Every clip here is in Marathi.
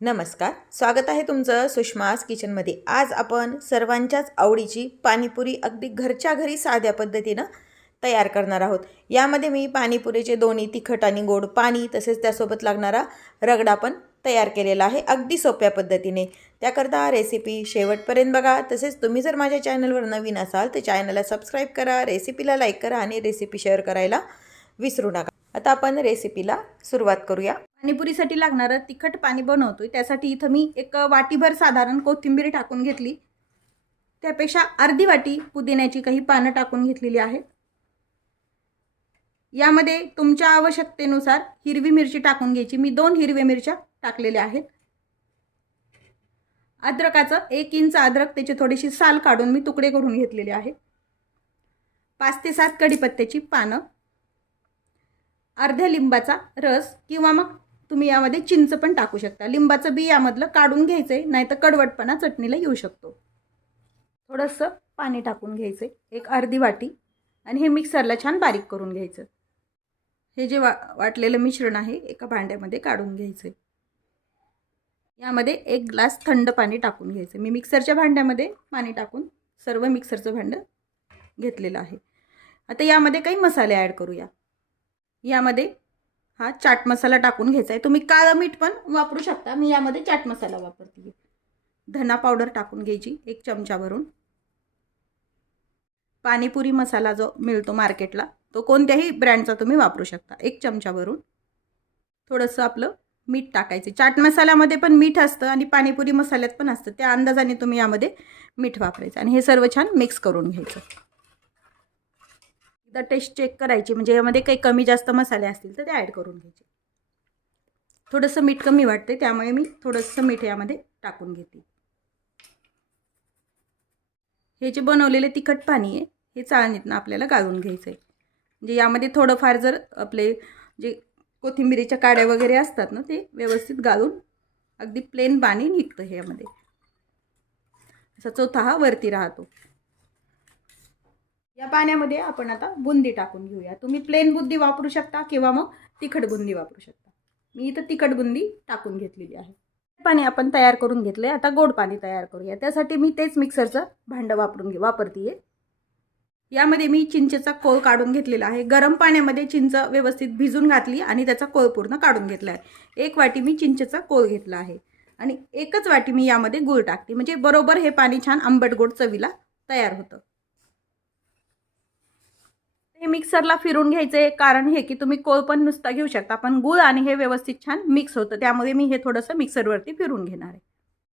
नमस्कार, स्वागत आहे तुमचं सुषमास किचनमध्ये। आज आपण सर्वांच्याच आवडीची पाणीपुरी अगदी घरच्या घरी साध्या पद्धतीनं तयार करणार आहोत। यामध्ये मी पाणीपुरीचे दोन्ही तिखट आणि गोड पाणी तसेच त्यासोबत लागणारा रगडा पण तयार केलेला आहे अगदी सोप्या पद्धतीने। त्याकरता रेसिपी शेवटपर्यंत बघा। तसेच तुम्ही जर माझ्या चॅनलवर नवीन असाल तर चॅनलला सबस्क्राइब करा, रेसिपीला लाईक करा आणि रेसिपी शेअर करायला विसरू नका। आता आपण रेसिपीला सुरुवात करूया। पाणीपुरीसाठी लागणारं तिखट पाणी बनवतोय त्यासाठी इथं मी एक वाटीभर साधारण कोथिंबीर टाकून घेतली। त्यापेक्षा अर्धी वाटी पुदिन्याची काही पानं टाकून घेतलेली आहेत। यामध्ये तुमच्या आवश्यकतेनुसार हिरवी मिरची टाकून घ्यायची। मी 2 हिरव्या मिरच्या टाकलेल्या आहेत। अद्रकाचं 1 इंच अद्रक त्याची थोडीशी साल काढून मी तुकडे करून घेतलेले आहेत। 5 ते 7 कढीपत्त्याची पानं, अर्ध्या लिंबाचा रस किंवा मग तुम्ही यामध्ये चिंच पण टाकू शकता। लिंबाचं बी यामधलं काढून घ्यायचंय, नाहीतर कडवटपणा चटणीला येऊ शकतो। थोडंसं पाणी टाकून घ्यायचंय, एक अर्धी वाटी, आणि हे मिक्सरला छान बारीक करून घ्यायचं। हे जे वाटलेलं मिश्रण आहे एका भांड्यामध्ये काढून घ्यायचंय। यामध्ये 1 ग्लास थंड पाणी टाकून घ्यायचं। मी मिक्सरच्या भांड्यामध्ये पाणी टाकून सर्व मिक्सरचं भांडं घेतलेलं आहे। आता यामध्ये काही मसाले ॲड करूया। यामध्ये हा चाट मसाला टाकून घ्यायचा आहे। तुम्ही काळं मीठ पण वापरू शकता, मी यामध्ये चाट मसाला वापरते। धना पावडर टाकून घ्यायची 1 चमचा भरून। पाणीपुरी मसाला जो मिळतो मार्केटला तो कोणत्याही ब्रँडचा तुम्ही वापरू शकता, 1 चमचा भरून। थोडंसं आपलं मीठ टाकायचं। चाट मसाल्यामध्ये पण मीठ असतं आणि पाणीपुरी मसाल्यात पण असतं, त्या अंदाजाने तुम्ही यामध्ये मीठ वापरायचं आणि हे सर्व छान मिक्स करून घ्यायचं। एकदा टेस्ट चेक करायची, म्हणजे यामध्ये काही कमी जास्त मसाले असतील तर ते ॲड करून घ्यायचे। थोडंसं मीठ कमी वाटते त्यामुळे मी थोडंसं मीठ यामध्ये टाकून घेते। हे जे बनवलेले तिखट पाणी आहे हे चाळणीतनं आपल्याला गाळून घ्यायचं आहे। म्हणजे यामध्ये थोडंफार जर आपले जे कोथिंबीरीच्या काड्या वगैरे असतात ना ते व्यवस्थित गाळून अगदी प्लेन पाणी निघतं। हे यामध्ये असा चौथा हा वरती राहतो। या पाण्यामध्ये आपण आता बुंदी टाकून घेऊया। तुम्ही प्लेन बुंदी वापरू शकता किंवा मग तिखट बुंदी वापरू शकता। मी इथं तिखट बुंदी टाकून घेतलेली आहे। पाणी आपण तयार करून घेतले, आता गोड पाणी तयार करूया। त्यासाठी मी तेच मिक्सरचं भांडं वापरते। यामध्ये मी चिंचेचा कोळ काढून घेतलेला आहे। गरम पाण्यामध्ये चिंच व्यवस्थित भिजून घातली आणि त्याचा कोळ पूर्ण काढून घेतला आहे। 1 वाटी मी चिंचेचा कोळ घेतला आहे आणि 1च वाटी मी यामध्ये गूळ टाकते, म्हणजे बरोबर हे पाणी छान आंबट गोड चवीला तयार होतं। हे मिक्सरला फिरून घ्यायचे, कारण हे की तुम्ही कोळ पण नुसता घेऊ शकता, पण गूळ आणि हे व्यवस्थित छान मिक्स होतं, त्यामुळे मी हे थोडंसं मिक्सरवरती फिरून घेणार आहे।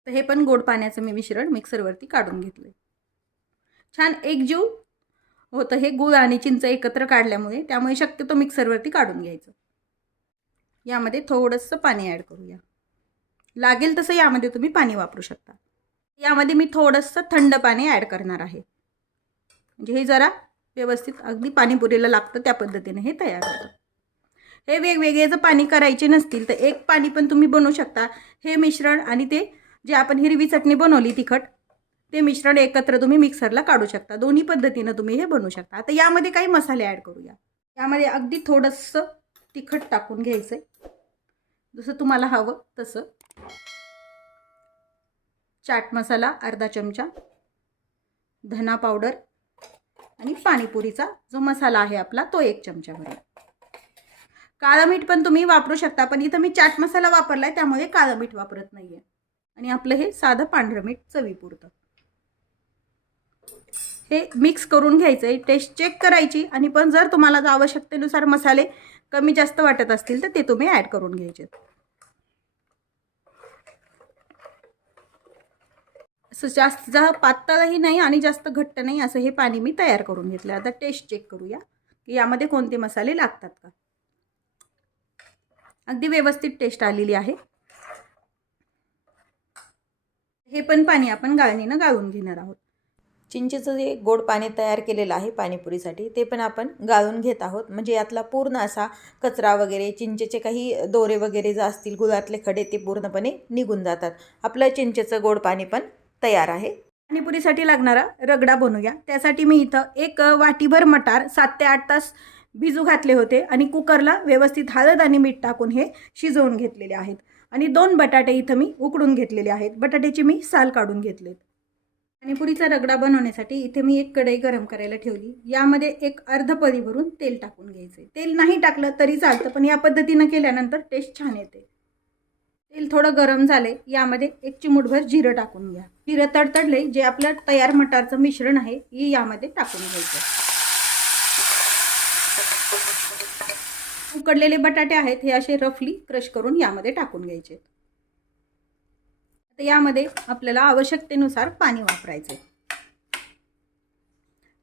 तर हे पण गोड पाण्याचं मी मिश्रण मिक्सरवरती काढून घेतलं। छान एकजीव होतं हे गूळ आणि चिंच एकत्र काढल्यामुळे, त्यामुळे शक्यतो मिक्सरवरती काढून घ्यायचं। यामध्ये थोडंसं पाणी ॲड करूया। लागेल तसं यामध्ये तुम्ही पाणी वापरू शकता। यामध्ये मी थोडंसं थंड पाणी ॲड करणार आहे, म्हणजे हे जरा व्यवस्थित अगदी पाणीपुरीला लागतं त्या पद्धतीने हे तयार होतं। हे वेगवेगळे जर पाणी करायचे नसतील तर एक पाणी पण तुम्ही बनवू शकता। हे मिश्रण आणि ते जे आपण हिरवी चटणी बनवली तिखट, ते मिश्रण एकत्र तुम्ही मिक्सरला काढू शकता। दोन्ही पद्धतीने तुम्ही हे बनवू शकता। आता यामध्ये काही मसाले ॲड करूया। यामध्ये अगदी थोडंसं तिखट टाकून घ्यायचं, जसं तुम्हाला हवं तसं। चाट मसाला अर्धा चमचा, धना पावडर आणि पाणीपुरीचा जो मसाला आहे आपला तो 1 चमचा भरून। काळं मीठ पण तुम्ही वापरू शकता, पण इथं मी चाट मसाला वापरलाय त्यामुळे काळं मीठ वापरत नाहीये। आणि आपलं हे साधं पांढरं मीठ चवीपुरतं। हे मिक्स करून घ्यायचंय, टेस्ट चेक करायची, आणि पण जर तुम्हाला आवश्यकतेनुसार मसाले कमी जास्त वाटत असतील तर ते तुम्ही ॲड करून घ्यायचे। असं जास्त पातळही नाही आणि जास्त घट्ट नाही असं हे पाणी मी तयार करून घेतलं। आता टेस्ट चेक करूया की यामध्ये कोणते मसाले लागतात का। अगदी व्यवस्थित टेस्ट आलेली आहे। हे पण पाणी आपण गाळणीनं गाळून घेणार आहोत। चिंचेचं जे गोड पाणी तयार केलेलं आहे पाणीपुरीसाठी ते पण आपण गाळून घेत आहोत, म्हणजे यातला पूर्ण असा कचरा वगैरे, चिंचेचे काही दोरे वगैरे जे असतील, गुळातले खडे, ते पूर्णपणे निघून जातात। आपलं चिंचेचं गोड पाणी पण तयार आहे। पाणीपुरीसाठी लागणारा रगडा बनवूया। त्यासाठी मी इथं 1 वाटीभर मटार 7 ते 8 तास भिजू घातले होते आणि कुकरला व्यवस्थित हळद आणि मीठ टाकून हे शिजवून घेतलेले आहेत। आणि 2 बटाटे इथं मी उकडून घेतलेले आहेत. बटाट्याची मी साल काढून घेतलेत. पाणीपुरीचा रगडा बनवण्यासाठी इथे मी एक कढई गरम करायला ठेवली. यामध्ये एक अर्ध पळी भरून तेल टाकून घ्यायचे. तेल नाही टाकलं तरी चालतं, पण या पद्धतीनं केल्यानंतर टेस्ट छान येते. तेल थोडं गरम झाले, यामध्ये एक चिमूटभर जिरं टाकून घ्या. जिरं तडतडले, जे आपलं तयार मटारचं मिश्रण आहे हे यामध्ये टाकून घ्यायचं. उकडलेले बटाटे आहेत हे असे रफली क्रश करून यामध्ये टाकून घ्यायचे. आता यामध्ये आपल्याला आवश्यकतेनुसार पाणी वापरायचे.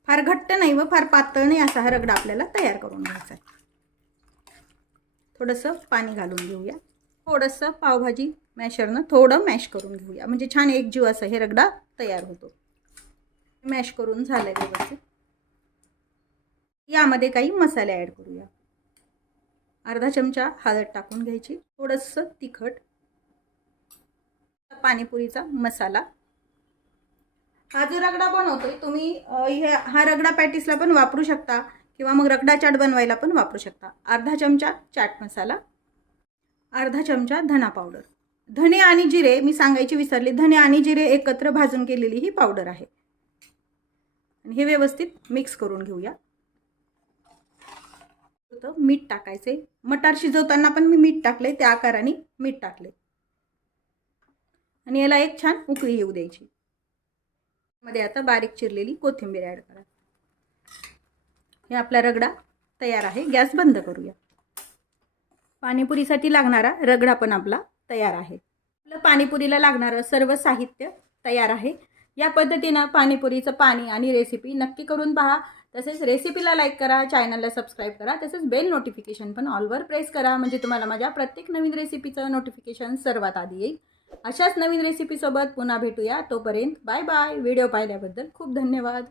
फार घट्ट नाही व फार पातळ नाही असा हा रगडा आपल्याला तयार करून घ्यायचा आहे. थोडंसं पाणी घालून घेऊया. थोडंसं पावभाजी मॅशरनं थोडं मॅश करून घेऊया, म्हणजे छान एकजीव असा हे रगडा तयार होतो. मॅश करून झालं व्यवस्थित. यामध्ये काही मसाले ॲड करूया. अर्धा चमचा हळद टाकून घ्यायची, थोडंसं तिखट, पाणीपुरीचा मसाला. हा जो रगडा बनवतोय तुम्ही हा रगडा पॅटीसला पण वापरू शकता किंवा मग रगडा चाट बनवायला पण वापरू शकता. अर्धा चमचा चाट मसाला, अर्धा चमचा धना पावडर. धने आणि जिरे मी सांगायची विसरले, धने आणि जिरे एकत्र भाजून केलेली ही पावडर आहे. आणि हे व्यवस्थित मिक्स करून घेऊया. मीठ टाकायचे. मटार शिजवताना पण मी मीठ टाकले, त्या आकाराने मीठ टाकले. आणि याला एक छान उकळी येऊ द्यायची. मध्ये आता बारीक चिरलेली कोथिंबीर ॲड करा. हे आपला रगडा तयार आहे. गॅस बंद करूया. पाणीपुरीसाठी लागणारा रगडा पण आपला तयार आहे. आपलं पाणीपुरीला लागणारं सर्व साहित्य तयार आहे. या पद्धतीनं पाणीपुरीचं पाणी आणि रेसिपी नक्की करून पहा. तसेच रेसिपीला लाईक करा, चॅनलला सबस्क्राईब करा, तसेच बेल नोटिफिकेशन पण ऑलवर प्रेस करा, म्हणजे तुम्हाला माझ्या प्रत्येक नवीन रेसिपीचं नोटिफिकेशन सर्वात आधी येईल. अशाच नवीन रेसिपीसोबत पुन्हा भेटूया. तोपर्यंत बाय बाय. व्हिडिओ पाहिल्याबद्दल खूप धन्यवाद.